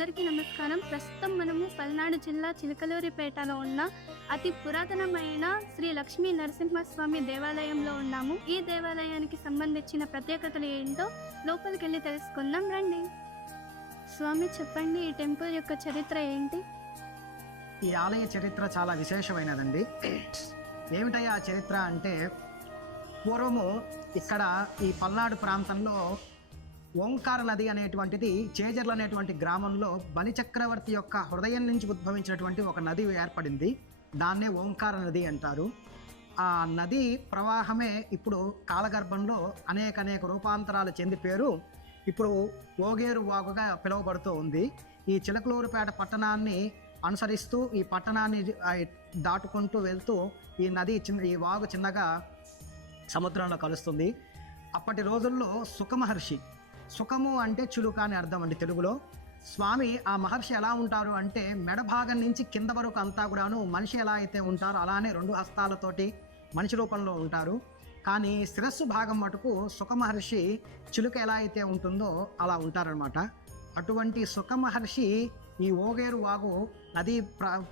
అందరికీ నమస్కారం. ప్రస్తుతం మనము పల్నాడు జిల్లా చిలకలూరిపేటలో ఉన్న అతి పురాతనమైన శ్రీ లక్ష్మీ నరసింహస్వామి దేవాలయంలో ఉన్నాము. ఈ దేవాలయానికి సంబంధించిన ప్రత్యేకతలు ఏంటో లోపలికి వెళ్ళి తెలుసుకుందాం రండి. స్వామి చెప్పండి, ఈ టెంపుల్ యొక్క చరిత్ర ఏంటి? ఈ ఆలయ చరిత్ర చాలా విశేషమైనదండి. ఏమిటయ్యా ఆ చరిత్ర అంటే, పూర్వము ఇక్కడ ఈ పల్నాడు ప్రాంతంలో ఓంకార నది అనేటువంటిది చేజర్ల అనేటువంటి గ్రామంలో బలిచక్రవర్తి యొక్క హృదయం నుంచి ఉద్భవించినటువంటి ఒక నది ఏర్పడింది. దాన్నే ఓంకార నది అంటారు. ఆ నది ప్రవాహమే ఇప్పుడు కాలగర్భంలో అనేక రూపాంతరాలు చెంది పేరు ఇప్పుడు ఓగేరు వాగుగా పిలువబడుతూ ఉంది. ఈ చిలకలూరుపేట పట్టణాన్ని అనుసరిస్తూ ఈ పట్టణాన్ని దాటుకుంటూ వెళ్తూ ఈ నది ఈ వాగు చిన్నగా సముద్రంలో కలుస్తుంది. అప్పటి రోజుల్లో సుఖమహర్షి, సుఖము అంటే చులుక అని అర్థం అండి తెలుగులో. స్వామి ఆ మహర్షి ఎలా ఉంటారు అంటే, మెడ భాగం నుంచి కింద వరకు అంతా కూడాను మనిషి ఎలా అయితే ఉంటారో అలానే 2 హస్తాలతోటి మనిషి రూపంలో ఉంటారు. కానీ శిరస్సు భాగం మటుకు సుఖమహర్షి చిలుక ఎలా అయితే ఉంటుందో అలా ఉంటారనమాట. అటువంటి సుఖమహర్షి ఈ ఓగేరు వాగు నదీ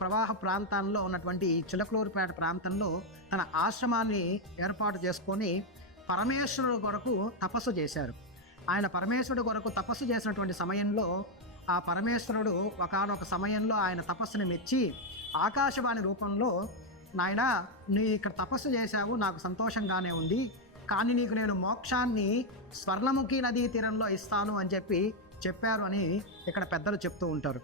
ప్రవాహ ప్రాంతాల్లో ఉన్నటువంటి చిలకలూరుపేట ప్రాంతంలో తన ఆశ్రమాన్ని ఏర్పాటు చేసుకొని పరమేశ్వరుడు కొరకు తపస్సు చేశారు. ఆయన పరమేశ్వరుడు కొరకు తపస్సు చేసినటువంటి సమయంలో ఆ పరమేశ్వరుడు ఒకానొక సమయంలో ఆయన తపస్సుని మెచ్చి ఆకాశవాణి రూపంలో, నాయన నీ ఇక్కడ తపస్సు చేశావు, నాకు సంతోషంగానే ఉంది, కానీ నీకు నేను మోక్షాన్ని స్వర్ణముఖి నదీ తీరంలో ఇస్తాను అని చెప్పారు అని ఇక్కడ పెద్దలు చెప్తూ ఉంటారు.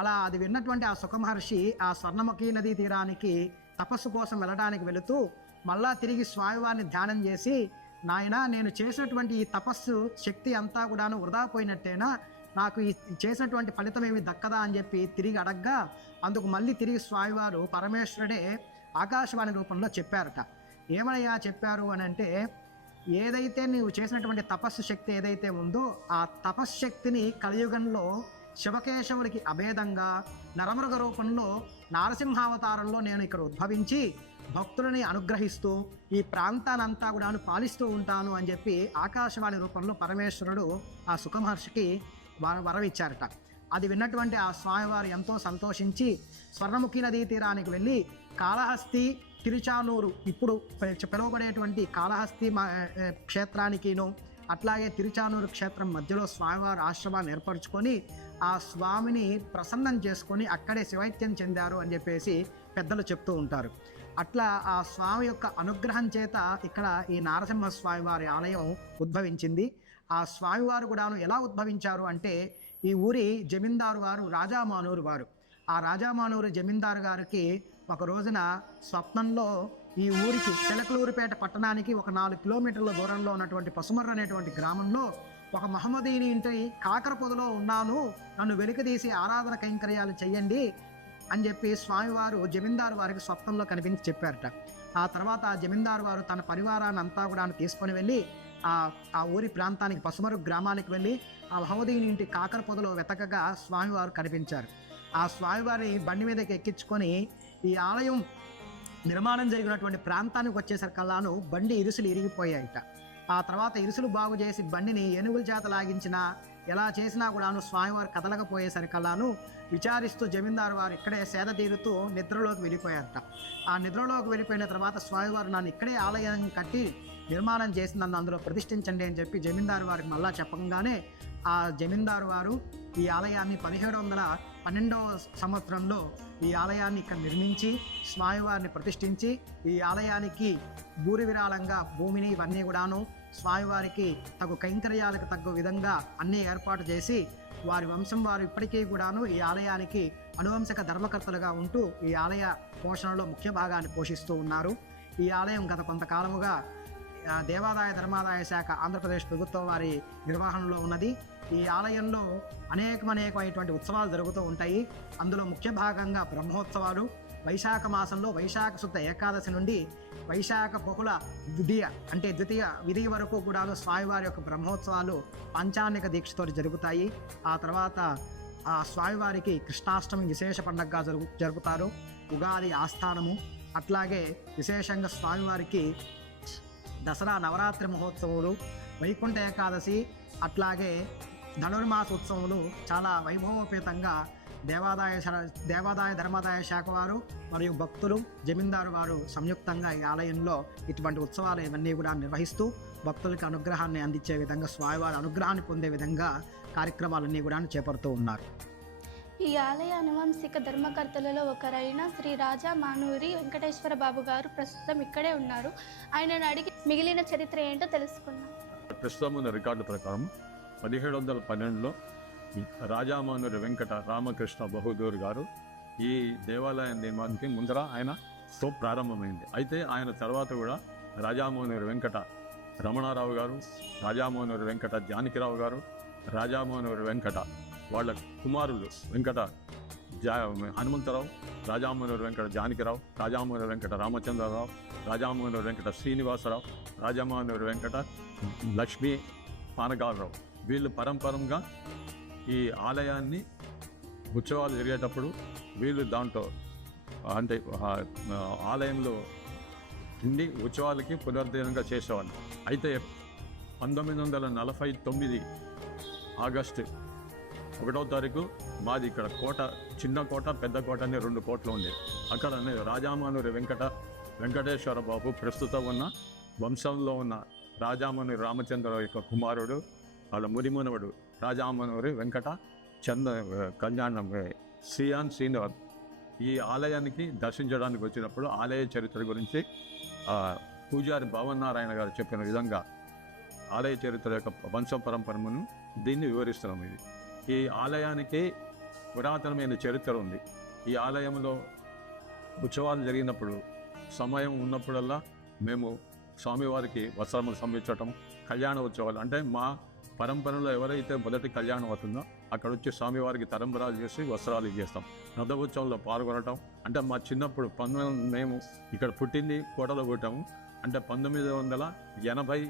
అలా అది విన్నటువంటి ఆ సుఖమహర్షి ఆ స్వర్ణముఖి నదీ తీరానికి తపస్సు కోసం వెళ్ళడానికి వెళుతూ మళ్ళా తిరిగి స్వామివారిని ధ్యానం చేసి, నాయన నేను చేసినటువంటి ఈ తపస్సు శక్తి అంతా కూడాను వృధా పోయినట్టేనా, నాకు ఈ చేసినటువంటి ఫలితం ఏమి దక్కదా అని తిరిగి అడగ్గా, అందుకు మళ్ళీ తిరిగి స్వామివారు పరమేశ్వరుడే ఆకాశవాణి రూపంలో చెప్పారట. ఏమయ్యా చెప్పారు అని అంటే, ఏదైతే నీవు చేసినటువంటి తపస్సు శక్తి ఏదైతే ఉందో ఆ తపశ్శక్తిని కలియుగంలో శివకేశవుడికి అభేదంగా నరమృగ రూపంలో నారసింహావతారంలో నేను ఇక్కడ ఉద్భవించి భక్తులని అనుగ్రహిస్తూ ఈ ప్రాంతానంతా కూడా పాలిస్తూ ఉంటాను అని ఆకాశవాణి రూపంలో పరమేశ్వరుడు ఆ సుఖమహర్షికి వరమిచ్చారట. అది విన్నటువంటి ఆ స్వామివారు ఎంతో సంతోషించి స్వర్ణముఖి నదీ తీరానికి వెళ్ళి కాళహస్తి, తిరుచానూరు ఇప్పుడు పిలువబడేటువంటి కాళహస్తి క్షేత్రానికిను అట్లాగే తిరుచానూరు క్షేత్రం మధ్యలో స్వామివారు ఆశ్రమాన్ని ఏర్పరచుకొని ఆ స్వామిని ప్రసన్నం చేసుకొని అక్కడే శివైక్యం చెందారు అని పెద్దలు చెప్తూ ఉంటారు. అట్లా ఆ స్వామి యొక్క అనుగ్రహం చేత ఇక్కడ ఈ నారసింహస్వామి వారి ఆలయం ఉద్భవించింది. ఆ స్వామివారు కూడాను ఎలా ఉద్భవించారు అంటే, ఈ ఊరి జమీందారు వారు రాజామానూరు వారు. ఆ రాజామానూరు జమీందారు గారికి ఒక రోజున స్వప్నంలో ఈ ఊరికి చిలకలూరుపేట పట్టణానికి ఒక 4 కిలోమీటర్ల దూరంలో ఉన్నటువంటి పసుమర్రు అనేటువంటి గ్రామంలో ఒక మహమ్మదీని ఇంటి కాకర పొదలో ఉన్నాను, నన్ను వెలికితీసి ఆరాధన కైంకర్యాలు చెయ్యండి అని స్వామివారు జమీందారు వారికి స్వప్నంలో కనిపించి చెప్పారట. ఆ తర్వాత ఆ జమీందారు వారు తన పరివారాన్ని అంతా కూడా తీసుకొని వెళ్ళి ఆ ఊరి ప్రాంతానికి పసుమరు గ్రామానికి వెళ్ళి ఆ మహమ్మదీని ఇంటి కాకర పొదలో వెతకగా స్వామివారు కనిపించారు. ఆ స్వామివారి బండి మీదకి ఎక్కించుకొని ఈ ఆలయం నిర్మాణం జరిగినటువంటి ప్రాంతానికి వచ్చేసరికల్లాను బండి ఇరుసులు ఇరిగిపోయాయిట. ఆ తర్వాత ఇరుసులు బాగు చేసి బండిని ఏనుగుల చేత లాగించినా ఎలా చేసినా కూడాను స్వామివారు కదలకపోయేసరికల్లాను విచారిస్తూ జమీందారు వారు ఇక్కడే సేద తీరుతూ నిద్రలోకి వెళ్ళిపోయారట. ఆ నిద్రలోకి వెళ్ళిపోయిన తర్వాత స్వామివారు నన్ను ఇక్కడే ఆలయం కట్టి నిర్మాణం చేసి నన్ను అందులో ప్రతిష్ఠించండి అని జమీందారు వారికి మళ్ళా చెప్పగానే ఆ జమీందారు వారు ఈ ఆలయాన్ని 1712వ సంవత్సరంలో ఈ ఆలయాన్ని ఇక్కడ నిర్మించి స్వామివారిని ప్రతిష్ఠించి ఈ ఆలయానికి భూరి విరాళంగా భూమిని ఇవన్నీ కూడాను స్వామివారికి తగు కైంకర్యాలకు తగ్గ విధంగా అన్నీ ఏర్పాటు చేసి వారి వంశం వారు ఇప్పటికీ కూడాను ఈ ఆలయానికి అనువంశక ధర్మకర్తలుగా ఉంటూ ఈ ఆలయ పోషణలో ముఖ్య భాగాన్ని పోషిస్తూ ఉన్నారు. ఈ ఆలయం గత కొంతకాలముగా దేవాదాయ ధర్మాదాయ శాఖ ఆంధ్రప్రదేశ్ ప్రభుత్వం వారి నిర్వహణలో ఉన్నది. ఈ ఆలయంలో అనేకమైనటువంటి ఉత్సవాలు జరుగుతూ ఉంటాయి. అందులో ముఖ్య భాగంగా బ్రహ్మోత్సవాలు వైశాఖ మాసంలో వైశాఖ శుద్ధ ఏకాదశి నుండి వైశాఖ బహుళ ద్వితీయ విధి వరకు కూడా స్వామివారి యొక్క బ్రహ్మోత్సవాలు పంచాన్నిక దీక్షతో జరుగుతాయి. ఆ తర్వాత ఆ స్వామివారికి కృష్ణాష్టమి విశేష పండుగగా జరుపుతారు. ఉగాది ఆస్థానము, అట్లాగే విశేషంగా స్వామివారికి దసరా నవరాత్రి మహోత్సవాలు, వైకుంఠ ఏకాదశి, అట్లాగే ధనుర్మాసోత్సవములు చాలా వైభవోపేతంగా దేవాదాయ ధర్మాదాయ శాఖ వారు మరియు భక్తులు జమీందారు వారు సంయుక్తంగా ఈ ఆలయంలో ఇటువంటి ఉత్సవాలు ఇవన్నీ కూడా నిర్వహిస్తూ భక్తులకు అనుగ్రహాన్ని అందించే విధంగా స్వామివారి అనుగ్రహాన్ని పొందే విధంగా కార్యక్రమాలన్నీ కూడా చేపడుతూ ఉన్నారు. ఈ ఆలయ అనువంశిక ధర్మకర్తలలో ఒకరైన శ్రీ రాజా మానూరి వెంకటేశ్వర బాబు గారు ప్రస్తుతం ఇక్కడే ఉన్నారు. ఆయనను అడిగి మిగిలిన చరిత్ర ఏంటో తెలుసుకుందాం. ప్రస్తుతం ఉన్న రికార్డు ప్రకారం 1712లో రాజామానూరి వెంకట రామకృష్ణ బహదూర్ గారు ఈ దేవాలయ నిర్మాణానికి ముందర ఆయనతో ప్రారంభమైంది. అయితే ఆయన తర్వాత కూడా రాజామానూరి వెంకట రమణారావు గారు, రాజామానూరి వెంకట జానకిరావు గారు, రాజామానూరి వెంకట వాళ్ళ కుమారులు వెంకట హనుమంతరావు, రాజామానూరి వెంకట జానకిరావు, రాజామానూరి వెంకట రామచంద్రరావు, రాజామానూరి వెంకట శ్రీనివాసరావు, రాజామానూరి వెంకట లక్ష్మీ పానగాలరావు వీళ్ళు పరంపరంగా ఈ ఆలయాన్ని ఉత్సవాలు జరిగేటప్పుడు వీళ్ళు దాంట్లో అంటే ఆలయంలో ఉండి ఉత్సవాలకి పునరుద్ధరణగా చేసేవాళ్ళు. అయితే 1949 ఆగస్టు 1వ తారీఖు మాది ఇక్కడ కోట, చిన్న కోట, పెద్ద కోట అని 2 కోటలు ఉండేవి. అక్కడ రాజామానూరి వెంకటేశ్వర బాబు ప్రస్తుతం ఉన్న వంశంలో ఉన్న రాజామానూరి రామచంద్రరావు యొక్క కుమారుడు, వాళ్ళ మురిమునవుడు రాజామానూరి వెంకట కళ్యాణం శ్రీనివాస్ ఈ ఆలయానికి దర్శించడానికి వచ్చినప్పుడు ఆలయ చరిత్ర గురించి పూజారి భవన్నారాయణ గారు చెప్పిన విధంగా ఆలయ చరిత్ర యొక్క వంశ పరంపరను దీన్ని వివరిస్తున్నాం. ఈ ఆలయానికి పురాతనమైన చరిత్ర ఉంది. ఈ ఆలయంలో ఉత్సవాలు జరిగినప్పుడు సమయం ఉన్నప్పుడల్లా మేము స్వామివారికి వస్త్రములు సమర్పించటం, కళ్యాణ ఉత్సవాలు అంటే మా పరంపరలో ఎవరైతే మొదటి కళ్యాణం అవుతుందో అక్కడ వచ్చి స్వామివారికి తరంబరాలు చేసి వస్త్రాలు ఇచ్చేస్తాం. రథోత్సవంలో పాల్గొనటం అంటే మా చిన్నప్పుడు మేము ఇక్కడ పుట్టింది కోటలో పుట్టాము. అంటే 1980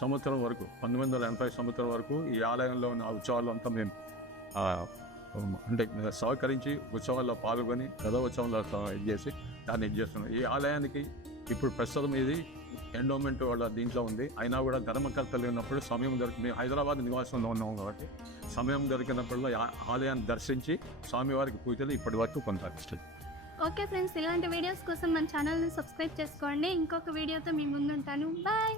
సంవత్సరం వరకు 1980 సంవత్సరం వరకు ఈ ఆలయంలో ఉన్న ఉత్సవాలు అంతా మేము అంటే సహకరించి ఉత్సవాల్లో పాల్గొని రథోత్సవంలో ఇది చేసి దాన్ని ఇది చేస్తున్నాం. ఈ ఆలయానికి ఇప్పుడు ప్రస్తుతం ఇది ఎండోమెంట్ వాళ్ళ దీంట్లో ఉంది. అయినా కూడా ధర్మకర్తలు ఉన్నప్పుడు సమయం మేము హైదరాబాద్ నివాసంలో ఉన్నాము కాబట్టి సమయం దొరికినప్పుడు ఆలయాన్ని దర్శించి స్వామివారికి పూజలు ఇప్పటి వరకు కొనసాగిస్తుంది. ఓకే ఫ్రెండ్స్, ఇలాంటి వీడియోస్ కోసం మన ఛానల్ని సబ్స్క్రైబ్ చేసుకోండి. ఇంకొక వీడియోతో మీ ముందుంటాను. బాయ్.